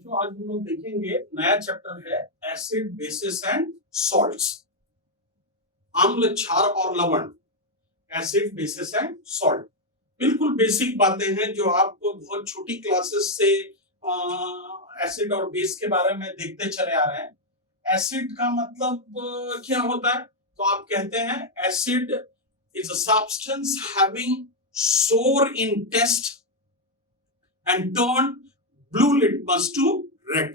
बच्चों आज हम लोग देखेंगे नया चैप्टर है एसिड बेसिस एंड सॉल्ट्स। अम्ल, क्षार और लवण, एसिड बेसिस एंड सॉल्ट। बिल्कुल बेसिक बातें हैं जो आप बहुत छोटी क्लासेस से एसिड और बेस के बारे में देखते चले आ रहे हैं। एसिड का मतलब क्या होता है? तो आप कहते हैं acid is a substance having सोर इन test and turn blue litmus to red.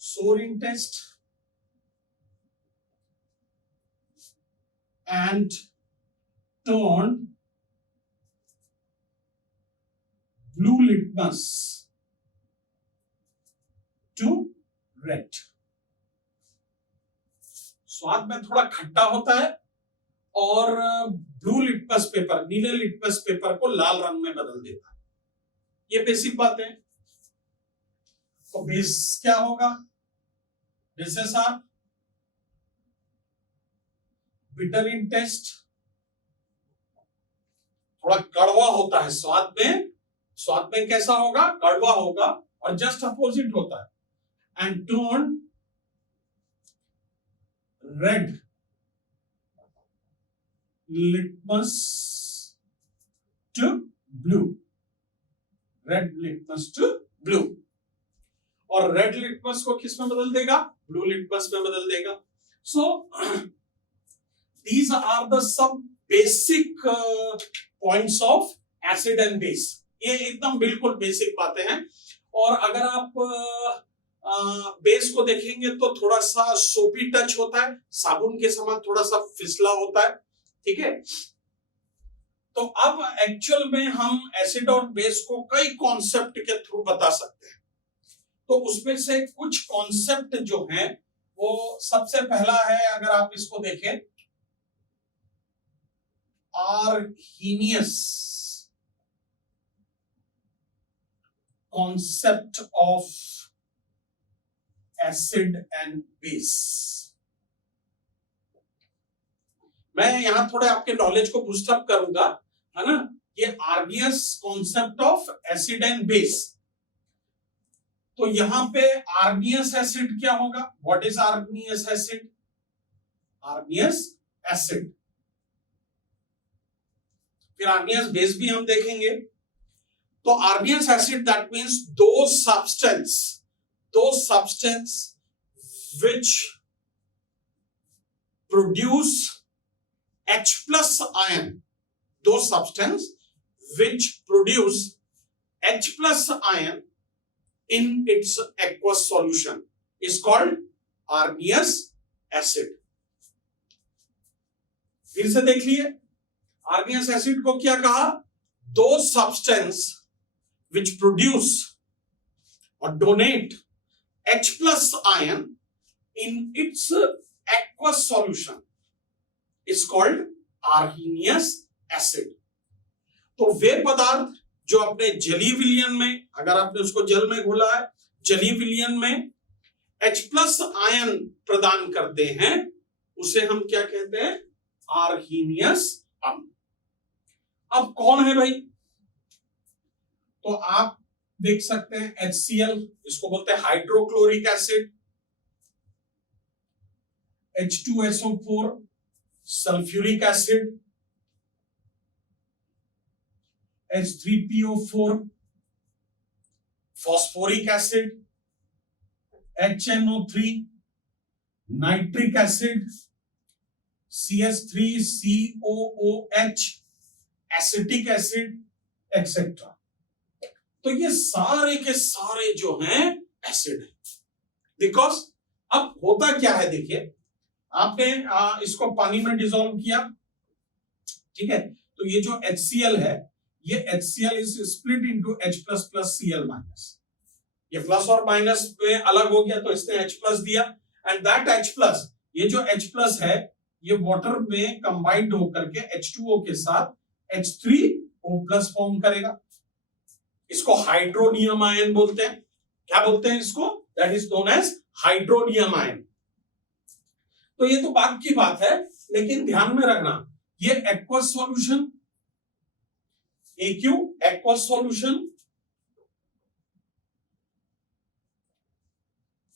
Sour in taste and turn blue litmus to red. स्वाद में थोड़ा खट्टा होता है और ब्लू लिटमस पेपर, नीले लिटमस पेपर को लाल रंग में बदल देता है। ये बेसिक बात है। तो बेस क्या होगा? Bases are bitter in taste, थोड़ा कड़वा होता है स्वाद में कैसा होगा? कड़वा होगा। और जस्ट अपोजिट होता है and turn red litmus to blue, red litmus to blue। और रेड लिटमस को किस में बदल देगा? ब्लू लिटमस में बदल देगा। सो these are the some basic points of acid and base। ये एकदम बिल्कुल बेसिक बातें हैं। और अगर आप बेस को देखेंगे तो थोड़ा सा सोपी टच होता है, साबुन के समान थोड़ा सा फिसला होता है, ठीक है। तो अब एक्चुअल में हम एसिड और बेस को कई कॉन्सेप्ट के थ्रू बता सकते हैं। तो उसमें से कुछ कॉन्सेप्ट जो हैं वो सबसे पहला है, अगर आप इसको देखें, Arrhenius concept of acid and base. मैं यहां थोड़े आपके नॉलेज को बूस्ट अप करूंगा, है ना। ये Arrhenius concept of acid and base. तो यहां पे आर्नियस एसिड क्या होगा? What is Arrhenius acid? Arrhenius acid. फिर आर्नियस बेस भी हम देखेंगे। तो आर्नियस एसिड दैट मींस दो substance which produce H plus ion, those substance which produce H plus ion in its aqueous solution is called Arrhenius acid। फिर से देख लिए, Arrhenius acid को क्या कहा? Those substance which produce or donate H plus ion in its aqueous solution is called Arrhenius acid। तो वे पदार्थ जो अपने जलीय विलयन में, अगर आपने उसको जल में घोला है, जलीय विलयन में H प्लस आयन प्रदान करते हैं, उसे हम क्या कहते हैं? आर्हीनियस अम्ल। अब कौन है भाई? तो आप देख सकते हैं HCl, इसको बोलते हैं hydrochloric acid, H2SO4 sulphuric acid, H3PO4 phosphoric acid, HNO3 nitric acid, CH3COOH acetic acid, etcetera. तो ये सारे के सारे जो हैं एसिड है। बिकॉज अब होता क्या है, देखिए, आपने इसको पानी में डिसॉल्व किया, ठीक है। तो ये जो HCl है, ये HCl is split into H plus plus Cl minus. ये प्लस और माइनस में अलग हो गया तो इसने H प्लस दिया, एंड दैट H प्लस, ये जो H प्लस है, ये वाटर में कंबाइंड होकर के H2O के साथ H3O प्लस फॉर्म करेगा। इसको हाइड्रोनियम आयन बोलते हैं। क्या बोलते हैं इसको? That is known as hydronium ion. तो ये तो बात की बात है, लेकिन ध्यान में रखना, ये aqueous solution AQ aqueous solution,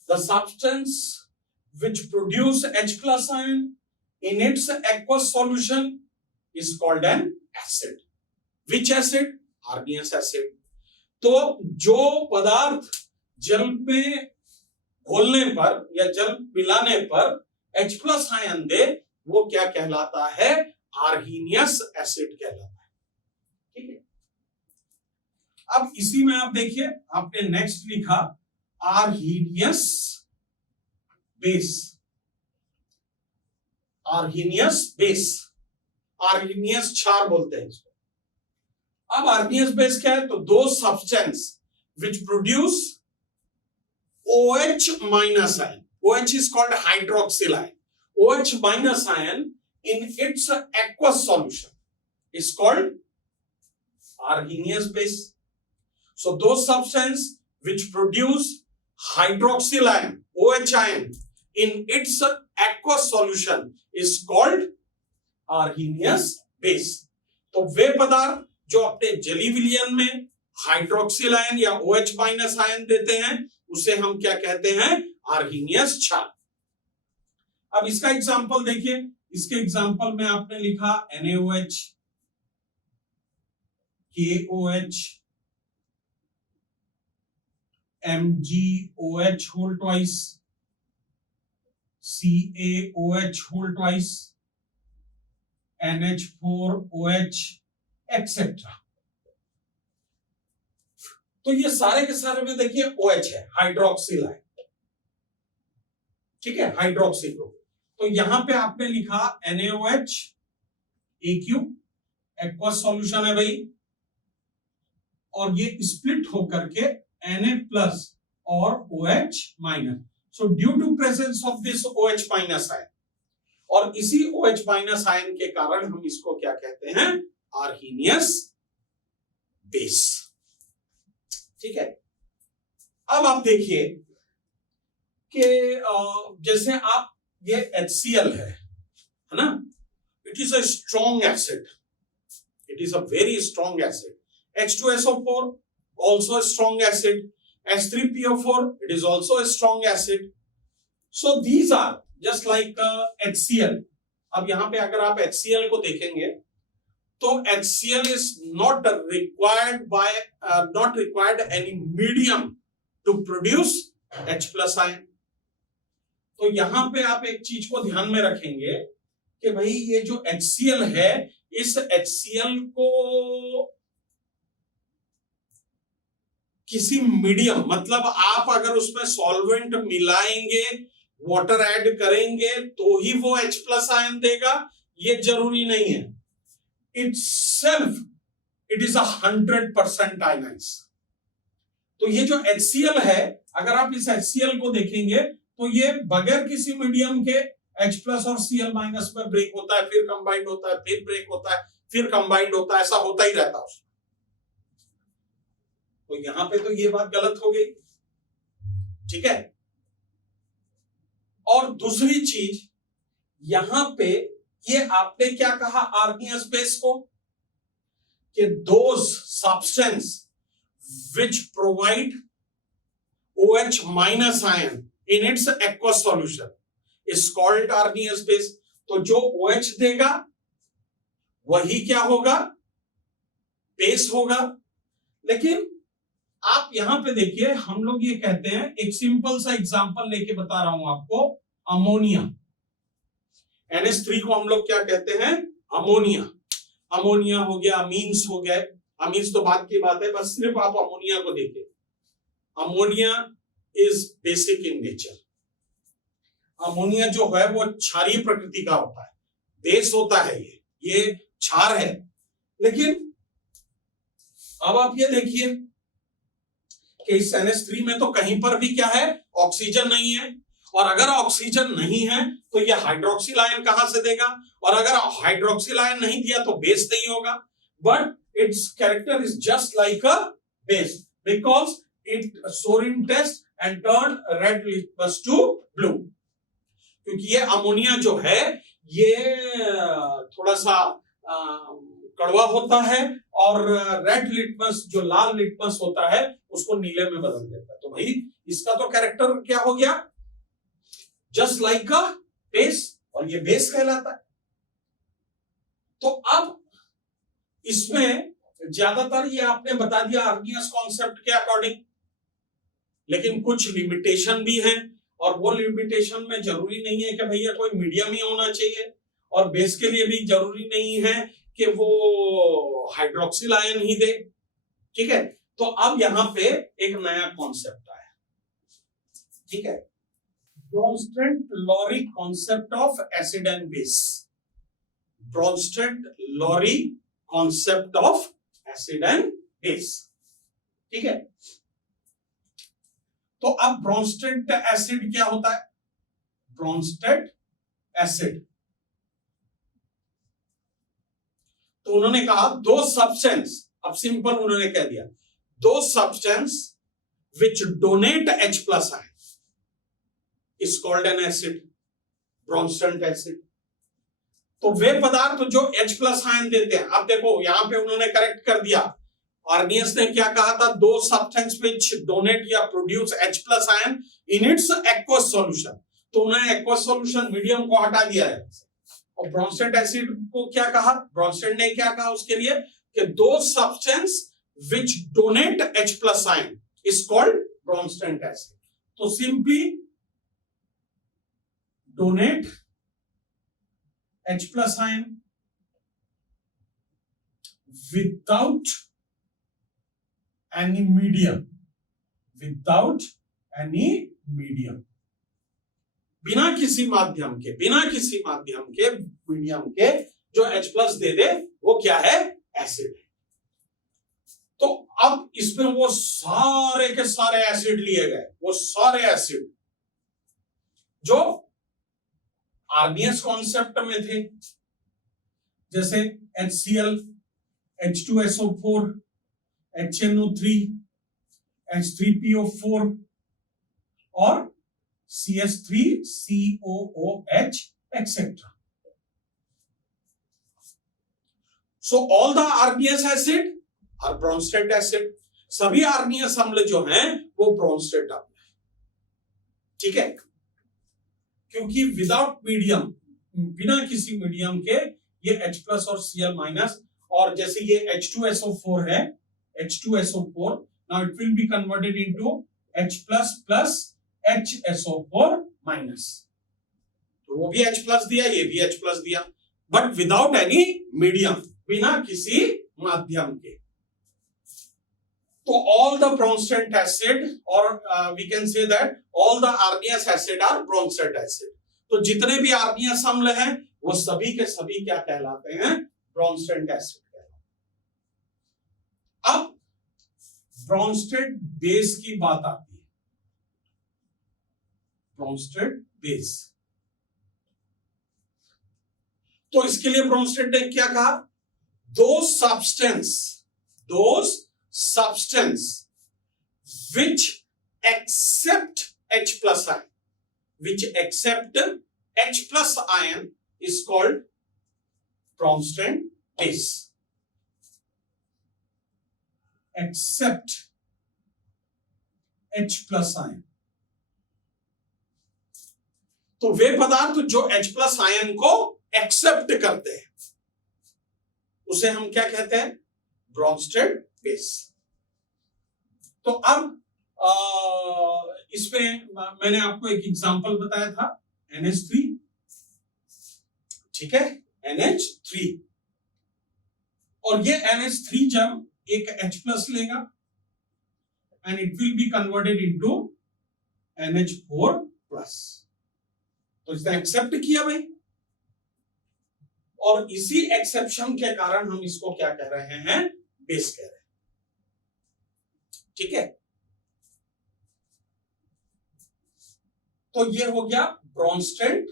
the substance which produce H plus ion in its aqueous solution is called an acid. Which acid? Arrhenius acid. तो जो पदार्थ जल में घोलने पर या जल मिलाने पर H प्लस आयन दे वो क्या कहलाता है? आर्हीनियस एसिड कहलाता है। ठीक है, अब इसी में आप देखिए, आपने नेक्स्ट लिखा Arrhenius base. Arrhenius base, Arrhenius क्षार बोलते हैं इसको। अब आर्हीनियस बेस क्या है? तो दो substance which produce OH minus ion. OH is called hydroxyl ion. OH minus ion in its aqueous solution is called Arrhenius base. So those substances which produce hydroxyl ion, OH ion in its aqueous solution is called Arrhenius base. तो वे पदार्थ जो अपने जली विलयन में hydroxyl ion या OH minus ion देते हैं उसे हम क्या कहते हैं? आर्हीनियस क्षार। अब इसका एग्जांपल देखिए, इसके एग्जांपल में आपने लिखा NaOH, KOH, MgOH whole twice, CaOH whole twice, NH4OH etcetera. तो ये सारे के सारे में देखिए OH है, हाइड्रोक्सिल है। ठीक है, हाइड्रोक्सिल ग्रुप। तो यहां पे आपने लिखा NaOH, AQ एक्वस सॉल्यूशन है भाई, और ये स्प्लिट होकर के Na प्लस और OH minus. So due to presence of this OH minus ion और इसी OH माइनस आयन के कारण हम इसको क्या कहते हैं? Arrhenius base. ठीक है, अब आप देखिए कि जैसे आप ये HCl है ना, it is a strong acid, it is a very strong acid. H2SO4 also a strong acid, H3PO4 it is also a strong acid. So these are just like HCl. अब यहां पे अगर आप HCl को देखेंगे तो HCl is not required any medium to produce H plus ion. तो यहां पे आप एक चीज को ध्यान में रखेंगे कि भाई ये जो HCl है, इस HCl को किसी मीडियम, मतलब आप अगर उसमें सॉल्वेंट मिलाएंगे, वाटर ऐड करेंगे तो ही वो H प्लस आयन देगा, ये जरूरी नहीं है। Itself it is 100% ionized. तो ये जो HCl है, अगर आप इस HCl को देखेंगे तो ये बगैर किसी मीडियम के H प्लस और Cl माइनस में ब्रेक होता है, फिर कंबाइंड होता है, फिर ब्रेक होता है, फिर कंबाइंड होता है, ऐसा होता ही रहता है उसमें। तो यहां पे तो ये बात गलत हो गई। ठीक है, और दूसरी चीज यहां पे ये आपने क्या कहा आर्हीनियस बेस को, कि those substance which provide OH minus ion in its aqueous solution is called Arrhenius base. तो जो OH देगा वही क्या होगा? बेस होगा। लेकिन आप यहां पे देखिए, हम लोग ये कहते हैं, एक सिंपल सा एग्जांपल लेके बता रहा हूं आपको, अमोनिया। NH3 को हम लोग क्या कहते हैं? अमोनिया। अमोनिया हो गया, अमीन्स हो गए, अमीन्स तो बात की बात है, बस सिर्फ आप अमोनिया को देखिए। Ammonia is basic in nature. Ammonia जो है वो क्षारीय प्रकृति का होता है, बेस होता है, ये क्षार है। लेकिन अब आप ये देखिए कि इस NH3 में तो कहीं पर भी क्या है? ऑक्सीजन नहीं है, और अगर ऑक्सीजन नहीं है तो ये हाइड्रोक्सिल आयन कहां से देगा? और अगर हाइड्रोक्सिल आयन नहीं दिया तो बेस नहीं होगा। But it's character is just like a base because it sour in taste and turn red litmus to blue. क्योंकि ये अमोनिया जो है ये थोड़ा सा कड़वा होता है, और रेड लिटमस जो लाल लिटमस होता है उसको नीले में बदल देता है। तो भाई इसका तो कैरेक्टर क्या हो गया, जस्ट लाइक अ बेस, और ये बेस कहलाता है। तो अब इसमें ज्यादातर ये आपने बता दिया आर्नियस कॉन्सेप्ट के अकॉर्डिंग, लेकिन कुछ लिमिटेशन भी है, और वो लिमिटेशन में जरूरी नहीं है कि भैया कोई मीडियम ही होना चाहिए, और बेस के लिए भी जरूरी नहीं है कि वो हाइड्रोक्सिल आयन ही दे। ठीक है, तो अब यहां पे एक नया कॉन्सेप्ट आया, ठीक है, Bronsted-lorry concept of acid and base. Bronsted-lorry concept of acid and base, ठीक है। तो अब ब्रोंस्टेड एसिड क्या होता है, ब्रोंस्टेड एसिड, तो उन्होंने कहा दो सब्सटेंस, अब सिंपल उन्होंने कह दिया, दो substance which donate H plus ion is called an acid, Bronsted acid. तो वे पदार्थ जो H प्लस आयन देते हैं, अब देखो यहां पे उन्होंने करेक्ट कर दिया, आर्नियस ने क्या कहा था, दो सब्सटेंस विच डोनेट या produce H plus ion in its aqueous solution, तो उन्होंने एक्वस सॉल्यूशन मीडियम को हटा दिया है। और ब्रोंस्टेड एसिड को क्या कहा, ब्रोंस्टेड ने क्या कहा उसके लिए, कि those substance which donate H plus ion is called Bronsted acid. तो simply donate H plus ion without any medium, without any medium, बिना किसी माध्यम के, बिना किसी माध्यम के, मीडियम के, जो H प्लस दे दे वो क्या है, एसिड है। तो अब इसमें वो सारे के सारे एसिड लिए गए, वो सारे एसिड जो आर्नियस कॉन्सेप्ट में थे, जैसे HCl, H2SO4, HNO3, H3PO4 और CH3COOH etc. So all the Arrhenius acid are Bronsted acid. सभी आर्नियस अम्ल जो हैं वो ब्रोंस्टेड अम्ल है, ठीक है, क्योंकि विदाउट मीडियम, बिना किसी मीडियम के ये H प्लस और Cl माइनस, और जैसे ये H2SO4 है, H2SO4, now it will be converted into H plus plus HSO4 minus, तो वो भी H प्लस दिया, ये भी H प्लस दिया, बट विदाउट एनी मीडियम, बिना किसी माध्यम के। तो all the Bronsted acid, or we can say that all the Arrhenius acid are Bronsted acid. तो जितने भी आर्नियस अम्ल हैं वो सभी के सभी क्या कहलाते हैं, ब्रोंस्टेड एसिड कहलाते हैं। अब ब्रोंस्टेड बेस की बात आती है, ब्रोंस्टेड बेस, तो इसके लिए ब्रोंस्टेड ने क्या कहा, those substance which accept H plus ion, which accept H plus ion is called Bronsted base. Accept H plus ion, तो वे पदार्थ जो H प्लस आयन को एक्सेप्ट करते हैं उसे हम क्या कहते हैं, ब्रोंस्टेड बेस। तो अब इसमें मैंने आपको एक एग्जांपल बताया था, NH3, ठीक है, NH3, और ये NH3 जब एक H प्लस लेगा and it will be converted into NH4 plus, तो इसने एक्सेप्ट किया भाई, और इसी एक्सेप्शन के कारण हम इसको क्या कह रहे हैं, बेस कह रहे हैं, ठीक है। तो ये हो गया Bronsted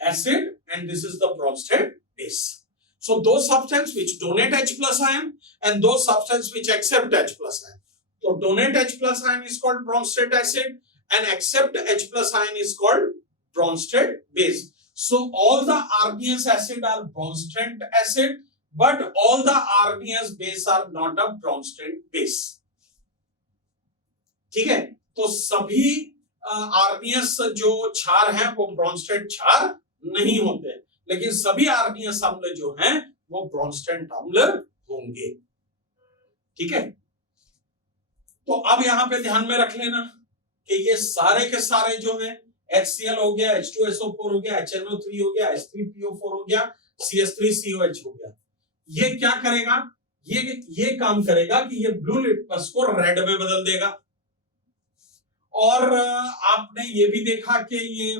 acid and this is the Bronsted base. So those substance which donate H plus ion and those substance which accept H plus ion. तो donate H plus ion is called Bronsted acid and accept H plus ion is called Bronsted base. So all the Arrhenius acid are Bronsted acid but all the Arrhenius base are not a Bronsted base. ठीक है, तो सभी Arrhenius जो क्षार हैं वो Brønsted क्षार नहीं होते, लेकिन सभी आर्नियस अम्ल जो हैं वो ब्रॉन्स्टेड अम्ल होंगे। ठीक है, तो अब यहां पे ध्यान में रख लेना कि ये सारे के सारे जो हैं HCl हो गया, H2SO4 हो गया, HNO3 हो गया, H3PO4 हो गया, CS3COH हो गया, ये क्या करेगा, ये काम करेगा कि ये ब्लू लिटमस को रेड में बदल देगा। और आपने ये भी देखा कि ये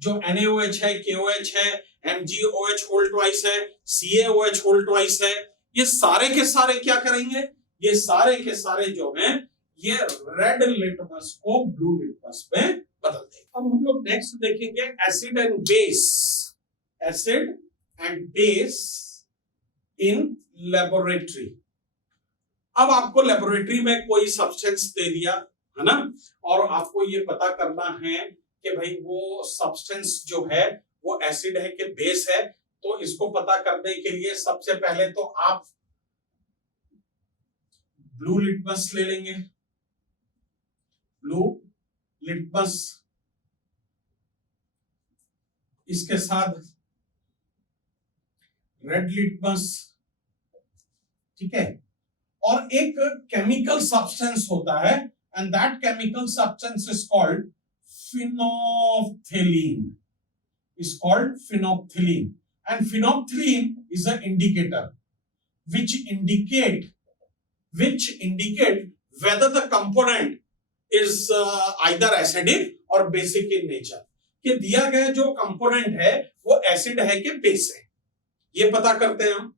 जो NaOH है, KOH है, MgOH होल ट्वाइस है, CaOH होल ट्वाइस है, ये सारे के सारे क्या करेंगे, ये सारे के सारे जो हैं ये रेड लिटमस को ब्लू लिटमस में बदल देंगे। अब हम लोग नेक्स्ट देखेंगे acid and base, acid and base in laboratory. अब आपको लेबोरेटरी में कोई सब्सटेंस दे दिया है ना, और आपको ये पता करना है कि भाई वो सब्सटेंस जो है वो एसिड है कि बेस है। तो इसको पता करने के लिए सबसे पहले तो आप ब्लू लिटमस ले लेंगे, ब्लू लिटमस, इसके साथ रेड लिटमस, ठीक है, और एक केमिकल सब्सटेंस होता है and that chemical substance is called phenolphthalein, is called phenolphthalein, and phenolphthalein is an indicator which indicate whether the component is either acidic or basic in nature, कि दिया गया जो कंपोनेंट है वो एसिड है कि बेस है, ये पता करते हैं हम।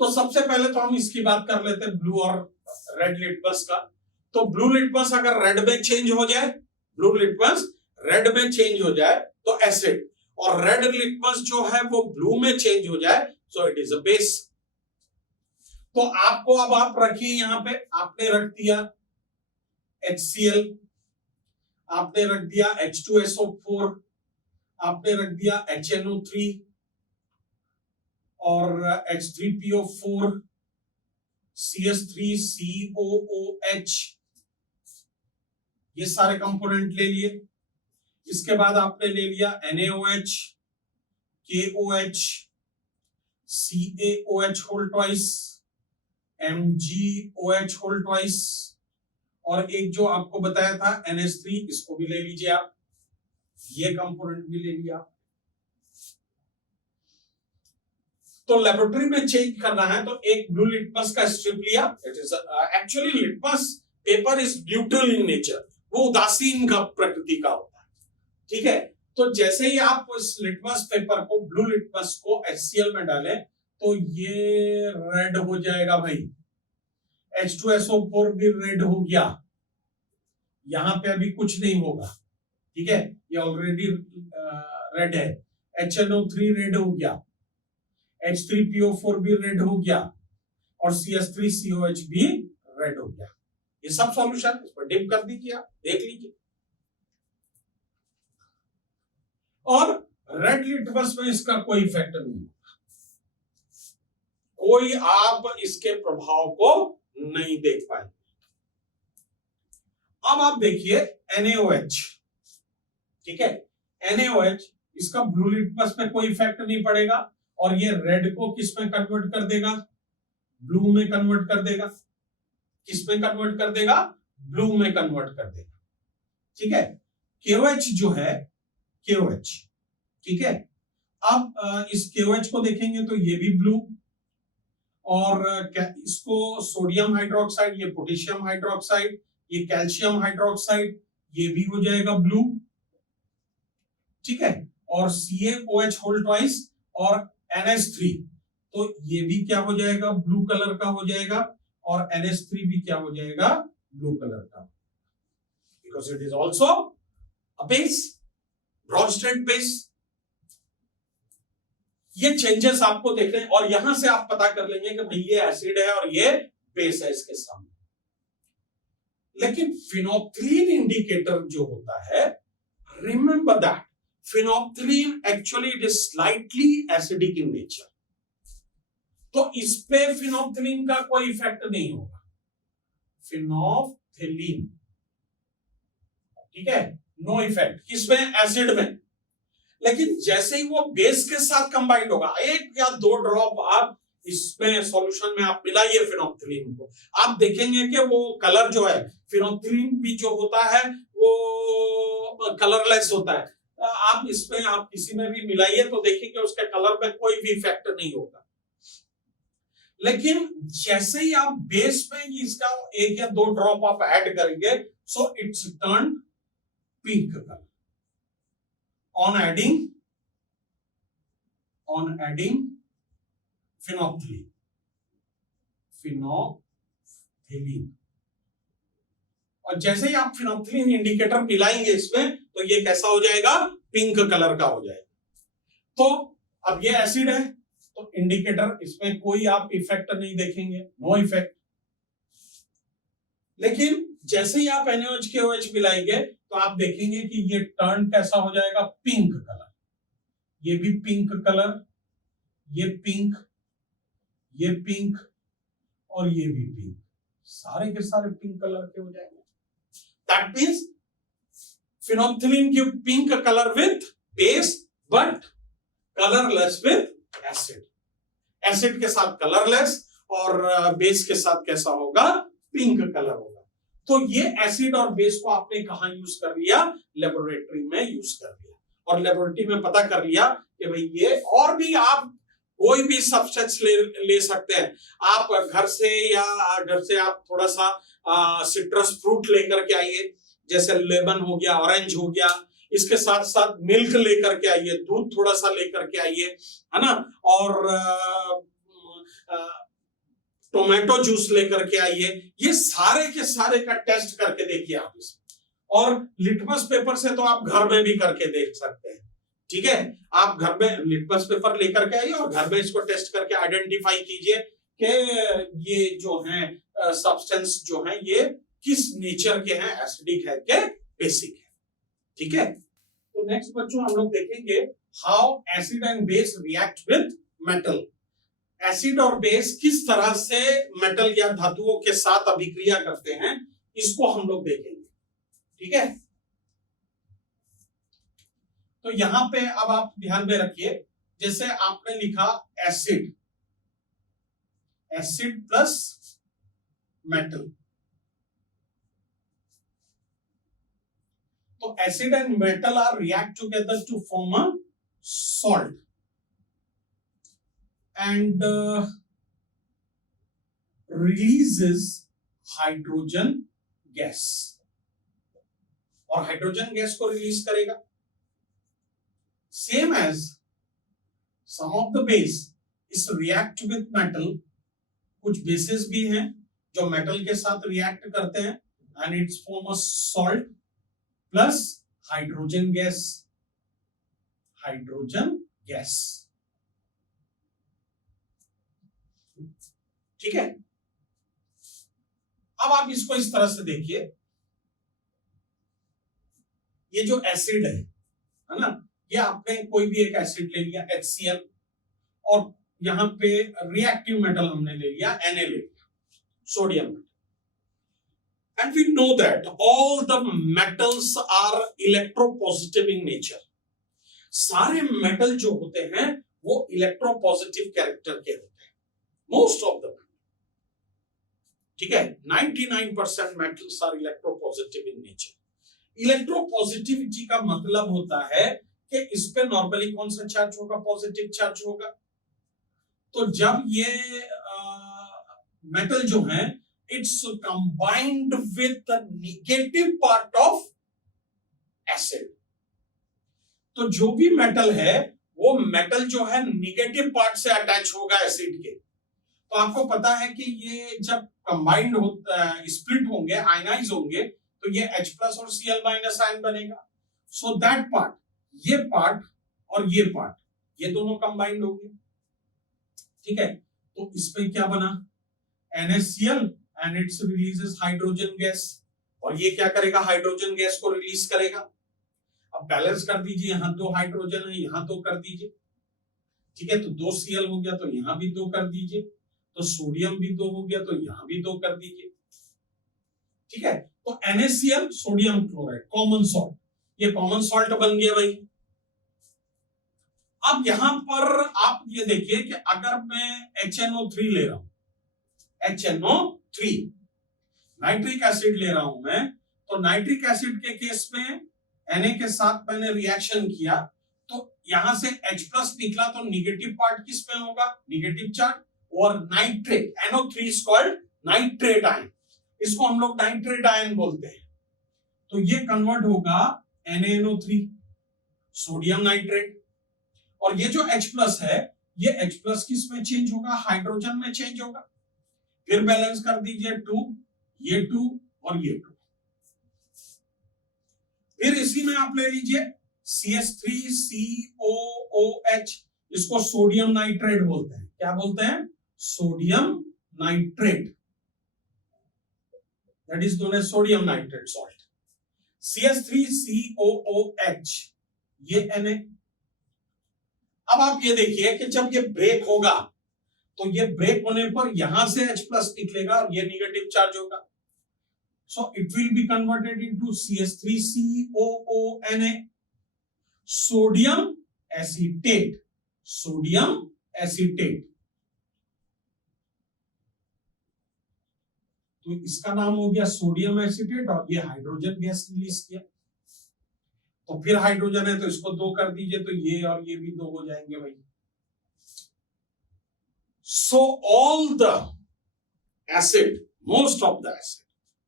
तो सबसे पहले तो हम इसकी बात कर लेते हैं ब्लू और रेड लिटमस का। तो ब्लू लिटमस अगर रेड में चेंज हो जाए, ब्लू लिटमस रेड में चेंज हो जाए तो एसिड, और रेड लिटमस जो है वो ब्लू में चेंज हो जाए so it is a base. तो आपको अब आप रखिए, यहां पे आपने रख दिया HCl, आपने रख दिया H2SO4, आपने रख दिया HNO3 और H3PO4, CS3COOH, ये सारे कंपोनेंट ले लिए। इसके बाद आपने ले लिया NaOH, KOH, CaOH whole twice, MgOH whole twice, और एक जो आपको बताया था NH3, इसको भी ले लीजिए आप, ये कंपोनेंट भी ले लिया। तो लेबोरेटरी में चेंज करना है तो एक ब्लू लिटमस का स्ट्रिप लिया, it is actually litmus paper is neutral in nature, वो उदासीन का प्रकृति का होता है। ठीक है, तो जैसे ही आप उस लिटमस पेपर को, ब्लू लिटमस को HCl में डालें तो ये रेड हो जाएगा भाई, H2SO4 भी रेड हो गया, यहां पे अभी कुछ नहीं होगा, ठीक है, ये ऑलरेडी रेड है। HNO3 रेड हो गया, H3PO4 भी रेड हो गया, और CS3COH भी रेड हो गया। ये सब सॉल्यूशन इस पर डिप कर दीजिए, आप देख लीजिए। और रेड लिटमस में इसका कोई इफेक्ट नहीं होगा, कोई आप इसके प्रभाव को नहीं देख पाएंगे। अब आप देखिए NaOH, ठीक है, NaOH, इसका ब्लू लिटमस में कोई इफेक्ट नहीं पड़ेगा, और ये रेड को किस में कन्वर्ट कर देगा, ब्लू में कन्वर्ट कर देगा। किस में कन्वर्ट कर देगा, ब्लू में कन्वर्ट कर देगा। ठीक है, KOH जो है, KOH, ठीक है, अब इस KOH को देखेंगे तो ये भी ब्लू, और इसको सोडियम हाइड्रोक्साइड, ये पोटेशियम हाइड्रोक्साइड, ये कैल्शियम हाइड्रोक्साइड, ये भी हो जाएगा ब्लू। ठीक है, और CaOH होल ट्वाइस और NH3, तो ये भी क्या हो जाएगा, ब्लू कलर का हो जाएगा, और NH3 भी क्या हो जाएगा, ब्लू कलर का, because it is also a base, Brønsted base. ये चेंजेस आपको देख रहे हैं, और यहां से आप पता कर लेंगे कि भाई ये एसिड है और ये बेस है इसके सामने। लेकिन फिनोप्थलीन इंडिकेटर जो होता है, remember that phenolphthalein actually it is slightly acidic in nature, तो इस पे फिनोप्थिलीन का कोई इफेक्ट नहीं होगा, फिनोप्थिलीन, ठीक है, नो इफेक्ट किसमें, एसिड में। लेकिन जैसे ही वो बेस के साथ कंबाइंड होगा, 1 या 2 ड्रॉप आप इसमें सॉल्यूशन में आप मिलाइए फिनोप्थिलीन को, आप देखेंगे कि वो कलर जो है, फिनोप्थिलीन भी जो होता है वो कलरलेस होता है। आप इसमें आप किसी में भी मिलाइए तो देखिए उसके कलर में कोई भी इफेक्ट नहीं होगा। लेकिन जैसे ही आप बेस में इसका 1 या 2 ड्रॉप आप ऐड करेंगे, so it's turn pink colour on adding phenolphthalein, और जैसे ही आप फिनोप्थिलीन इंडिकेटर मिलाएंगे इसमें, तो ये कैसा हो जाएगा, पिंक कलर का हो जाएगा। तो अब ये एसिड है, तो इंडिकेटर इसमें कोई आप इफेक्ट नहीं देखेंगे, नो इफेक्ट। लेकिन जैसे ही आप NaOH KOH मिलाएंगे, तो आप देखेंगे कि ये टर्न कैसा हो जाएगा, पिंक कलर, ये भी पिंक कलर, ये पिंक, ये पिंक और ये भी पिंक, सारे के सारे पिंक कलर के हो जाएंगे। That means phenolphthalein give pink colour with base but colourless with acid, acid के साथ कलरलेस और बेस के साथ कैसा होगा, पिंक कलर होगा। तो ये एसिड और बेस को आपने कहां यूज कर लिया, लेबोरेटरी में यूज कर लिया, और लेबोरेटरी में पता कर लिया कि भाई ये, और भी आप कोई भी सब्सटेंस ले सकते हैं। आप घर से आप थोड़ा सा सिट्रस फ्रूट लेकर के आइए, जैसे लेमन हो गया, ऑरेंज हो गया, इसके साथ साथ मिल्क लेकर के आइए, दूध थोड़ा सा लेकर के आइए, है ना, और टोमेटो जूस लेकर के आइए, ये सारे के सारे का टेस्ट करके देखिए आप इसमें, और लिटमस पेपर से तो आप घर में भी करके देख सकते हैं, ठीक है। आप घर में लिटमस पेपर लेकर के आइए और घर में इसको टेस्ट करके आइडेंटिफाई कीजिए कि ये जो है सब्सटेंस जो है ये किस नेचर के हैं, एसिडिक है के बेसिक है, ठीक है। तो नेक्स्ट बच्चों हम लोग देखेंगे how acid and base react with metal. Acid और बेस किस तरह से मेटल या धातुओं के साथ अभिक्रिया करते हैं, इसको हम लोग देखेंगे, ठीक है। तो यहां पे अब आप ध्यान में रखिए, जैसे आपने लिखा एसिड, एसिड प्लस मेटल, तो acid and metal are react together to form a salt and releases hydrogen gas, और हाइड्रोजन गैस को रिलीज करेगा। Same as some of the base is react with metal, कुछ bases भी हैं जो metal के साथ रिएक्ट करते हैं, and it's form a salt plus hydrogen gas, hydrogen gas, ठीक है। अब आप इसको इस तरह से देखिए, ये जो एसिड है ना, ये आपने कोई भी एक एसिड ले लिया HCl, और यहां पे रिएक्टिव मेटल हमने ले लिया Na ले लिया, sodium, and we know that all the metals are electropositive in nature. सारे मेटल जो होते हैं वो इलेक्ट्रोपॉजिटिव कैरेक्टर के होते हैं, मोस्ट ऑफ द, ठीक है। 99% metals are electropositive in nature. Electropositivity का मतलब होता है कि इस पे नॉर्मली कौन सा चार्ज होगा, पॉजिटिव चार्ज होगा। तो जब ये मेटल जो है it's combined with the negative part of acid, तो जो भी मेटल है वो मेटल जो है नेगेटिव पार्ट से अटैच होगा एसिड के। तो आपको पता है कि ये जब कंबाइंड होता है, स्प्लिट होंगे, आयनाइज होंगे, तो ये H प्लस और Cl माइनस आयन बनेगा। सो दैट पार्ट, ये पार्ट और ये पार्ट, ये दोनों कंबाइंड होंगे, ठीक है। तो इसमें क्या बना, NaCl and it's releases hydrogen gas, और ये क्या करेगा, हाइड्रोजन गैस को रिलीज करेगा। अब बैलेंस कर दीजिए, यहां 2 हाइड्रोजन है, यहां 2 कर दीजिए, ठीक है, तो 2 Cl हो गया तो यहां भी 2 कर दीजिए, तो सोडियम भी 2 हो गया तो यहां भी 2 कर दीजिए। ठीक है, तो NaCl sodium chloride common salt, ये कॉमन सॉल्ट बन गया भाई। अब यहां पर आप ये देखिए कि अगर मैं HNO3 ले रहा हूं, HNO3 नाइट्रिक एसिड ले रहा हूं मैं, तो नाइट्रिक एसिड के केस में Na के साथ मैंने रिएक्शन किया तो यहां से H+ निकला, तो निगेटिव पार्ट किस में होगा, निगेटिव चार्ज, और nitrate NO3 is called nitrate ion, इसको हम लोग नाइट्रेट आयन बोलते हैं। तो ये कन्वर्ट होगा NaNO3 सोडियम नाइट्रेट, और ये जो H+ है ये H+ किस में चेंज होगा, हाइड्रोजन में चेंज होगा। फिर बैलेंस कर दीजिए 2, ये 2 और ये 2। फिर इसी में आप ले लीजिए CH3COOH, इसको सोडियम नाइट्रेट बोलते हैं। क्या बोलते हैं, sodium nitrate, that is known as sodium nitrate salt. CH3COOH ये Na। अब आप ये देखिए कि जब ये ब्रेक होगा तो ये ब्रेक होने पर यहां से H+ निकलेगा और ये नेगेटिव चार्ज होगा, so it will be converted into CH3COONA, sodium acetate, sodium acetate। तो इसका नाम हो गया सोडियम एसीटेट, और ये हाइड्रोजन गैस रिलीज किया, तो फिर हाइड्रोजन है तो इसको 2 कर दीजिए, तो ये और ये भी 2 हो जाएंगे भाई। So all the acid, most of the acid,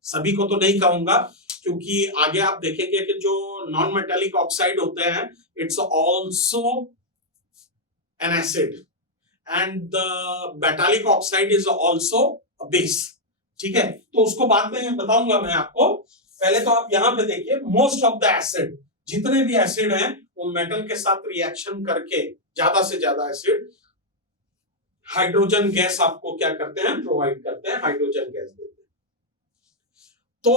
सभी को तो नहीं कहूंगा क्योंकि आगे आप देखेंगे कि जो नॉन मेटालिक ऑक्साइड होते हैं it's also an acid, and the metallic oxide is also a base. ठीक है, तो उसको बाद में बताऊंगा मैं आपको। पहले तो आप यहां पे देखिए, मोस्ट ऑफ द एसिड, जितने भी एसिड हैं वो मेटल के साथ रिएक्शन करके ज्यादा से ज्यादा एसिड हाइड्रोजन गैस आपको क्या करते हैं, प्रोवाइड करते हैं, हाइड्रोजन गैस देते हैं। तो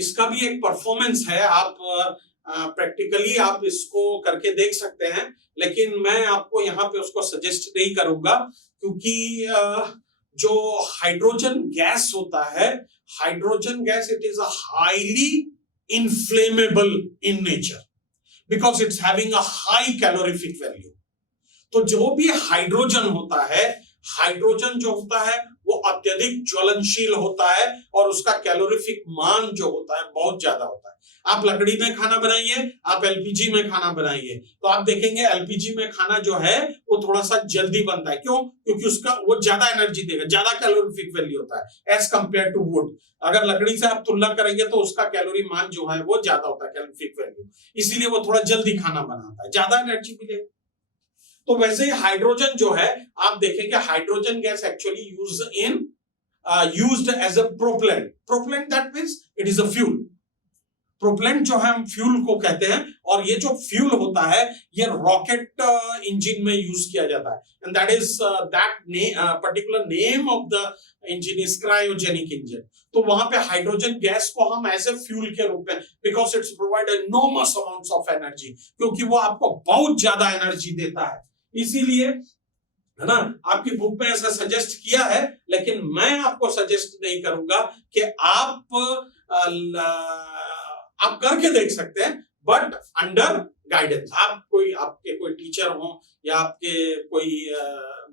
इसका भी एक परफॉर्मेंस है, आप प्रैक्टिकली आप इसको करके देख सकते हैं, लेकिन मैं आपको यहाँ पे उसको सजेस्ट नहीं करूंगा क्योंकि जो हाइड्रोजन गैस होता है, hydrogen gas it is a highly inflammable in nature because it's having a high calorific value. तो जो भी हाइड्रोजन होता है, हाइड्रोजन जो होता है वो अत्यधिक ज्वलनशील होता है और उसका कैलोरीफिक मान जो होता है बहुत ज्यादा होता है। आप लकड़ी में खाना बनाइए, आप एलपीजी में खाना बनाइए, तो आप देखेंगे एलपीजी में खाना जो है वो थोड़ा सा जल्दी बनता है। क्यों? क्योंकि उसका वो ज्यादा एनर्जी देगा, ज्यादा कैलोरीफिक वैल्यू होता है एज कंपेयर टू वुड। अगर लकड़ी से आप तुलना करेंगे तो उसका कैलोरी मान जो है वो ज्यादा होता है, कैलोरीफिक वैल्यू, इसीलिए वो थोड़ा जल्दी खाना बनाता है, ज्यादा एनर्जी मिलेगा। तो वैसे ही हाइड्रोजन जो है, आप देखेंगे hydrogen gas actually used as a propellant. Propellant that means it is a fuel. Propellant जो है हम फ्यूल को कहते हैं, और ये जो फ्यूल होता है ये रॉकेट इंजन में यूज किया जाता है, and that is that particular name of the engine is cryogenic engine. तो वहां पे हाइड्रोजन गैस को हम एज ए फ्यूल के रूप में, because it's provide enormous amounts of energy, क्योंकि वो आपको बहुत ज्यादा एनर्जी देता है, इसीलिए है ना आपकी बुक में ऐसा सजेस्ट किया है, लेकिन मैं आपको सजेस्ट नहीं करूंगा कि आप करके देख सकते हैं, बट अंडर गाइडेंस। आपके कोई टीचर हो या आपके कोई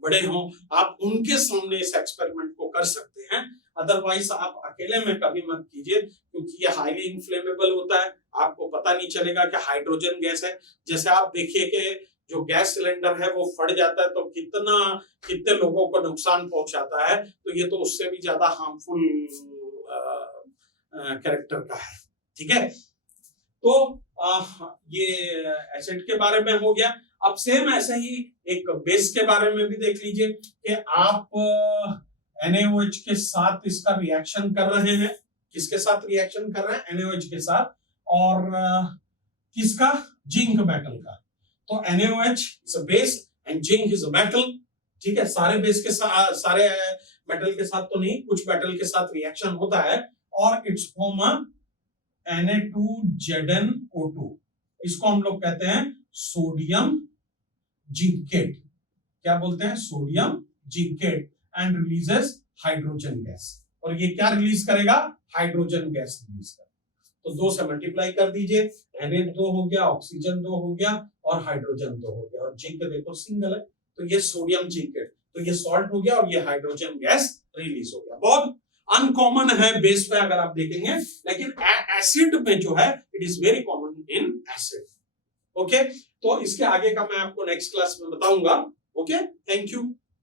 बड़े हो, आप उनके सामने इस एक्सपेरिमेंट को कर सकते हैं, अदरवाइज आप अकेले में कभी मत कीजिए क्योंकि ये हाईली इन्फ्लेमेबल होता है, आपको पता नहीं चलेगा कि हाइड्रोजन गैस है। जैसे आप देखिए कि जो गैस सिलेंडर है वो फट जाता है तो कितने लोगों को नुकसान पहुंचाता है, तो ये तो उससे भी ज्यादा हार्मफुल कैरेक्टर का है। ठीक है, तो ये एसिड के बारे में हो गया। अब सेम ऐसे ही एक बेस के बारे में भी देख लीजिए कि आप NaOH के साथ इसका रिएक्शन कर रहे हैं। किसके साथ रिएक्शन कर रहे हैं? NaOH के साथ, और किसका? जिंक मेटल का। तो NaOH is a base and zinc is a metal. ठीक है, सारे बेस के साथ, सारे मेटल के साथ तो नहीं, कुछ मेटल के साथ रिएक्शन होता है और इट्स फॉर्म Na2ZnO2। इसको हम लोग कहते हैं सोडियम जिंकेट। क्या बोलते हैं, sodium zincate, and releases hydrogen gas. और ये क्या रिलीज करेगा, हाइड्रोजन गैस रिलीज करेगा। तो 2 से मल्टीप्लाई कर दीजिए, Na2 हो गया, ऑक्सीजन 2 हो गया और हाइड्रोजन 2 हो गया, और जिंक देखो सिंगल है तो ये सोडियम जिंकेट, तो ये सॉल्ट हो गया और ये हाइड्रोजन गैस रिलीज हो गया। बहुत अनकॉमन है बेस पे अगर आप देखेंगे, लेकिन एसिड में जो है it is very common in acid. Okay, तो इसके आगे का मैं आपको नेक्स्ट क्लास में बताऊंगा। Okay, thank you.